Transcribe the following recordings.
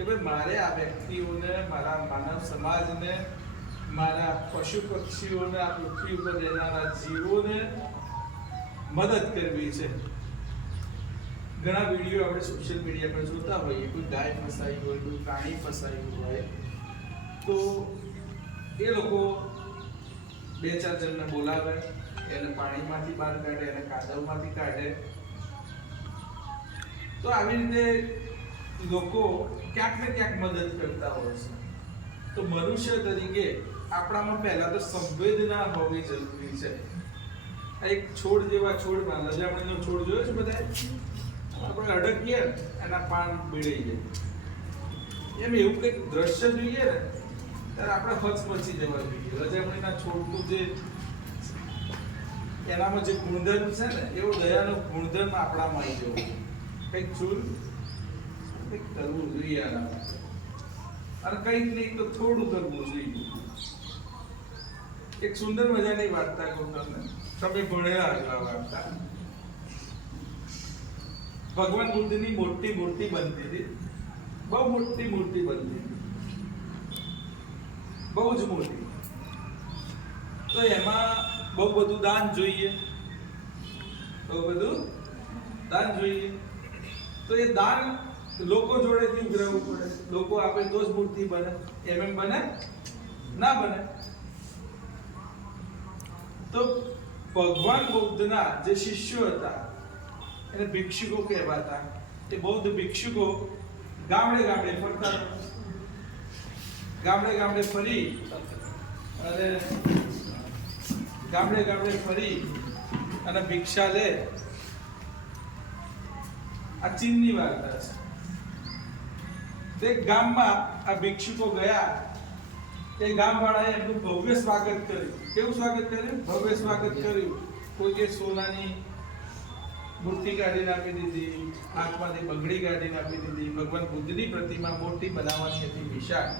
કે ભાઈ મારે આ વ્યક્તિઓને, મારા માનવ સમાજને, મારા પશુ પક્ષીઓને આ પૃથ્વી ઉપર રહેનારા જીવોને મદદ કરવી છે. ઘણા વીડિયો આપણે સોશિયલ મીડિયા પર જોતા હોઈએ. કોઈ ગાય ફસાયું હોય, કોઈ પ્રાણી ફસાયું હોય. તો એ લોકો બે ચાર જણને બોલાવે, એને પાણીમાંથી બહાર કાઢે, એને કાદવમાંથી કાઢે. તો આવી રીતે લોકો ક્યાંક ને ક્યાંક મદદ કરતા હોય છે. તો મનુષ્ય તરીકે આપણામાં પહેલાં તો સંવેદના હોવી જરૂરી છે. આ એક છોડ જેવા છોડમાં, લજામણીનો છોડ જોયો છે બધા આપણે અડકીએ એના પાન બીડી જાય. એમ એવું કંઈક દ્રશ્ય જોઈએ ને, ત્યારે આપણે હચમચી જવા જોઈએ. રજામણીના છોડનું જે, એનામાં જે ગુણધર્મ છે ને, એવો દયાનો ગુણધર્મ આપણામાં આવી જવો કંઈક ચૂલ કંઈક કરવું જોઈએ અને કંઈક નહીં તો થોડું કરવું જોઈએ. એક સુંદર મજાની વાર્તા કહું તમને. તમે ભણેલા આ વાર્તા. ભગવાન બુદ્ધની મોટી મૂર્તિ બનતી હતી. બહુ મોટી મૂર્તિ બનતી હતી. બહુ જ મોટી. તો એમાં બહુ બધું દાન જોઈએ. બહુ બધું દાન જોઈએ. તો એ દાન લોકો જોડેથી ઉઘરાવવું પડે. લોકો આપે તો જ મૂર્તિ બને. એમ એમ બને? ના બને. તો ભગવાન બુદ્ધના જે શિષ્યો હતા, એને ભિક્ષુકો કહેવાતા. એ બૌદ્ધ ભિક્ષુકો ગામડે ગામડે ફરતા. ગામડે ગામડે ફરી અને ગામડે ગામડે ફરી અને ભિક્ષા લે. આ ચીનની વાર્તા છે. તે ગામમાં આ ભિક્ષુકો ગયા. તે ગામવાળાએ એમનું ભવ્ય સ્વાગત કર્યું. કેવું સ્વાગત કર્યું? ભવ્ય સ્વાગત કર્યું. કોઈ સોનાની મૂર્તિ કાઢીને આપી દીધી, હાથમાંથી બંગડી કાઢીને આપી દીધી, ભગવાન બુદ્ધની પ્રતિમા મોટી બનાવવાની હતી વિશાળ.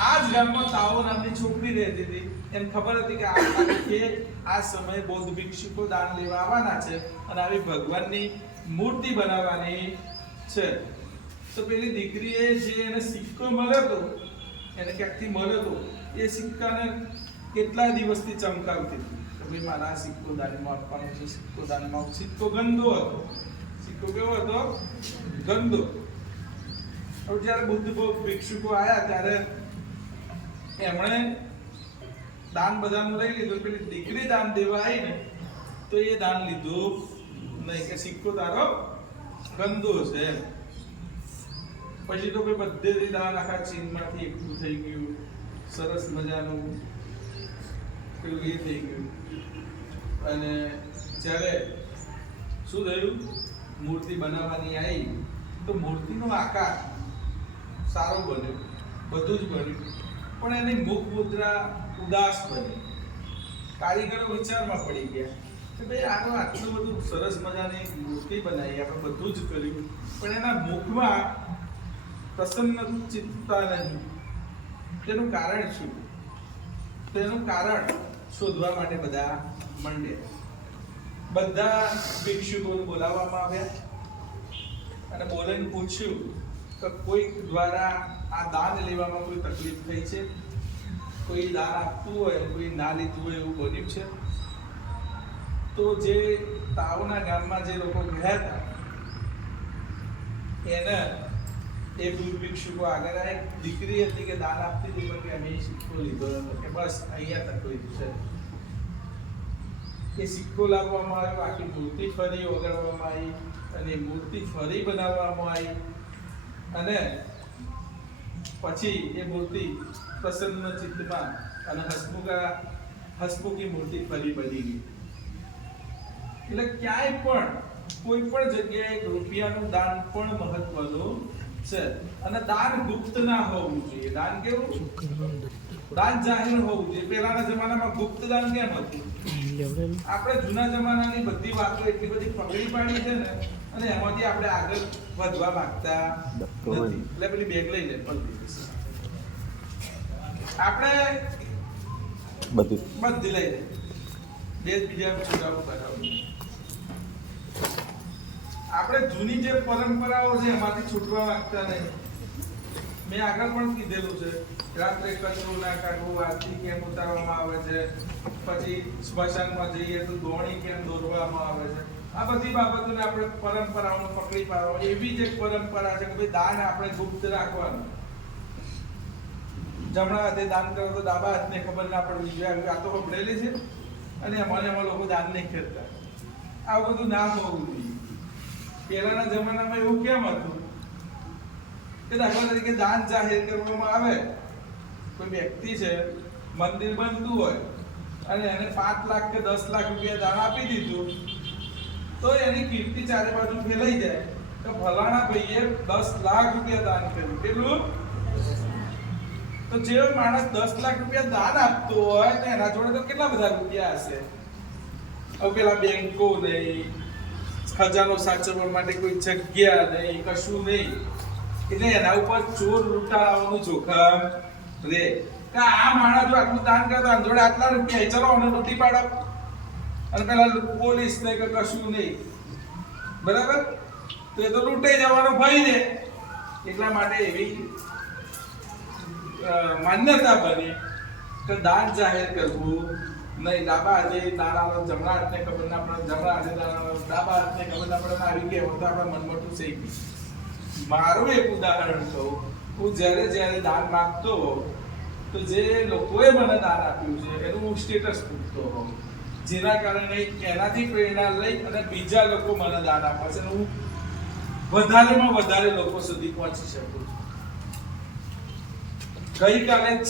આ જ ગામમાં તાઓ નામની છોકરી રહેતી હતી. એને ખબર હતી કે આ આ સમયે બૌદ્ધ ભિક્ષુકો દાન લેવા આવવાના છે અને આવી ભગવાનની મૂર્તિ બનાવવાની છે. તો પેલી દીકરીએ જે એને સિક્કો મળ્યો હતો એને ક્યાંકથી મળ્યો હતો એ સિક્કાને કેટલા દિવસથી ચમકાવતી કે ભાઈ, મારા સિક્કો દાનમાં આપવાનો છે. સિક્કો દાનમાં સિક્કો ગંદો હતો. સિક્કો કેવો હતો? ગંદો. હવે જ્યારે બૌદ્ધ ભિક્ષુકો આવ્યા ત્યારે એમણે દાન બધાનું લઈ લીધું. પેલી દીકરી દાન દેવા આવીને, તો એ દાન લીધું. નહીં કે સિક્કો તારો ગંદો છે. પછી તો કોઈ બધે દાન આખા ચીનમાંથી એકઠું થઈ ગયું. સરસ મજાનું પેલું એ થઈ ગયું. અને જ્યારે શું થયું? મૂર્તિ બનાવવાની આવી, તો મૂર્તિનો આકાર સારો બન્યો. બધું જ બન્યું. પણ એની મુખ મુદ્રા ઉદાસ બની. કારીગરો વિચારમાં પડી ગયા. ભાઈ આનું આટલું બધું સરસ મજાની મૂર્તિ બનાવી, આપણે બધું જ કર્યું, પણ એના મુખમાં પ્રસન્ન ચિંતા નહીં. તેનું કારણ શું? તેનું કારણ શોધવા માટે બધા મંડ્યા બધા ભિક્ષુકોને બોલાવવામાં આવ્યા અને બોલાવીને પૂછ્યું કે કોઈક દ્વારા આ દાન લેવામાં કોઈ તકલીફ થઈ છે? કોઈ દાન આપતું હોય, કોઈ ના લીધું હોય એવું બન્યું છે? તો જે તાવના ગામમાં જે લોકો ગયા હતા, એને એ દૂર ભિક્ષુકો આગળ આ એક દીકરી હતી કે દાન આપતી હતી, પણ કે અમે સિક્કો લીધો નતો કે બસ, અહીંયા તક તકલીફ છે એ સિક્કો લાવવામાં આવ્યો, આખી મૂર્તિ ફરી ઓગળવામાં આવી અને મૂર્તિ ફરી બનાવવામાં આવી અને પછી એ મૂર્તિ પ્રસન્ન ચિત્તમાં અને હસમુખા, હસમુખી મૂર્તિ ફરી બની ગઈ. એટલે ક્યાંય પણ કોઈ પણ જગ્યાએ રૂપિયાનું દાન પણ મહત્વનું છે. અને દાન ગુપ્ત ના હોવું જોઈએ. દાન કેવું? દાન જાહેર હોવું જોઈએ. પહેલાના જમાનામાં ગુપ્ત દાન કેમ હતું? આપણે જૂના જમાનાની બધી વાતો એટલી બધી પકડી પાડી છે ને અને એમાંથી આપણે આગળ વધવા માંગતા નથી. એટલે પેલી બેગ લઈ લે આપણે બધું. બધી લઈ લે આપણે જૂની જે પરંપરાઓ છે એમાંથી છૂટવા માંગતા નહીં. મેં આગળ પણ કીધેલું છે, રાત્રે કચરો ના કાઢવું, આરતી કેમ ઉતારવામાં આવે છે, પછી સ્મશાનમાં જઈએ તો દોણી કેમ દોરવામાં આવે છે. આ બધી બાબતોને આપણે પરંપરાઓને પકડી પાડવા. એવી જ એક પરંપરા છે કે ભાઈ દાન આપણે ગુપ્ત રાખવાનું. જમણા હાથે દાન કરો તો ડાબા હાથને ખબર ના પડવી જોઈએ. આ તો ભણેલી છે. અને એમાં એમાં લોકો દાન નહીં કરતા. આવું બધું ના થવું જોઈએ. પહેલાના જમાનામાં એવું કેમ હતું કે દાખલા તરીકે દાન જાહેર કરવામાં આવે, કોઈ વ્યક્તિ છે, મંદિર બનતું હોય, અને એને પાંચ લાખ કે દસ લાખ રૂપિયા દાન આપી દીધું, તો એની કીર્તિ ચારે બાજુ ફેલાઈ જાય. તો ફલાણા ભાઈએ દસ લાખ રૂપિયા દાન કર્યું. કેટલું? તો જે માણસ દસ લાખ રૂપિયા દાન આપતો હોય તો એના જોડે તો કેટલા બધા રૂપિયા હશે? હવે પેલા બેંકો નહીં, ખજાનો સાચવવા માટે કોઈ જગ્યા નહીં, કશું નહીં. એટલે એના ઉપર ચોર લૂંટાવાનું જોખમ. રે, કે આ માણસ જો આટલું દાન કરતો આની જોડે આટલા રૂપિયા ચલો અને લૂંટી પાડો. અને પેલા પોલીસ ને કે કશું નહીં. બરાબર? તો એ તો લૂંટાઈ જવાનો ભય ને એટલા માટે એવી માન્યતા બની કે દાન જાહેર કરવું. નહીં, ડાબા હાથે તારા જમણા હાથને ખબર ના પડે, જમણા હાથે ડાબા હાથને ખબર ના પડે, આવી કે તો આપણા મનમોટું થઈ ગયું. મારું એક ઉદાહરણ કહું. હું જ્યારે જ્યારે દાન માગતો તો જે લોકોએ મને દાન આપ્યું છે, એનું હું સ્ટેટસ પૂછતો હોઉં. જેના કારણે એનાથી પ્રેરણા લઈ અને બીજા લોકો મને દાન આપે છે હું વધારેમાં વધારે લોકો સુધી પહોંચી શકું છું. ગઈકાલે